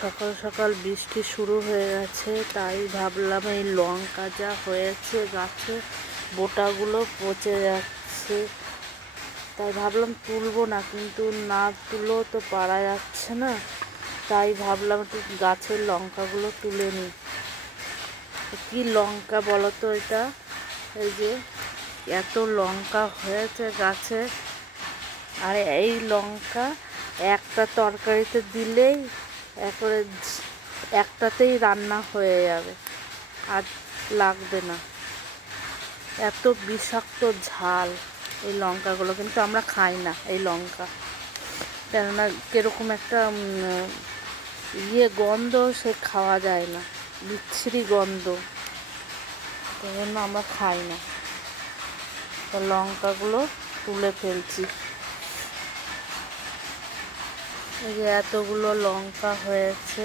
সকাল সকাল বৃষ্টি শুরু হয়ে গেছে, তাই ভাবলাম এই লঙ্কা যা হয়েছে গাছে বোটাগুলো পচে যাচ্ছে, তাই ভাবলাম তুলবো না, কিন্তু না তুলেও তো পারা যাচ্ছে না। তাই ভাবলাম একটু গাছের লঙ্কাগুলো তুলে নিই। কি লঙ্কা বলো তো এটা? এই যে এত লঙ্কা হয়েছে গাছে, আর এই লঙ্কা একটা তরকারিতে দিলেই একবারে একটাতেই রান্না হয়ে যাবে, আর লাগবে না। এত বিষাক্ত ঝাল এই লঙ্কাগুলো, কিন্তু আমরা খাই না এই লঙ্কা, কেননা কীরকম একটা গন্ধ, সে খাওয়া যায় না, বিচ্ছিরি গন্ধ, সেই জন্য আমরা খাই না। তো লঙ্কাগুলো তুলে ফেলছি। এই যে এতগুলো লঙ্কা হয়েছে,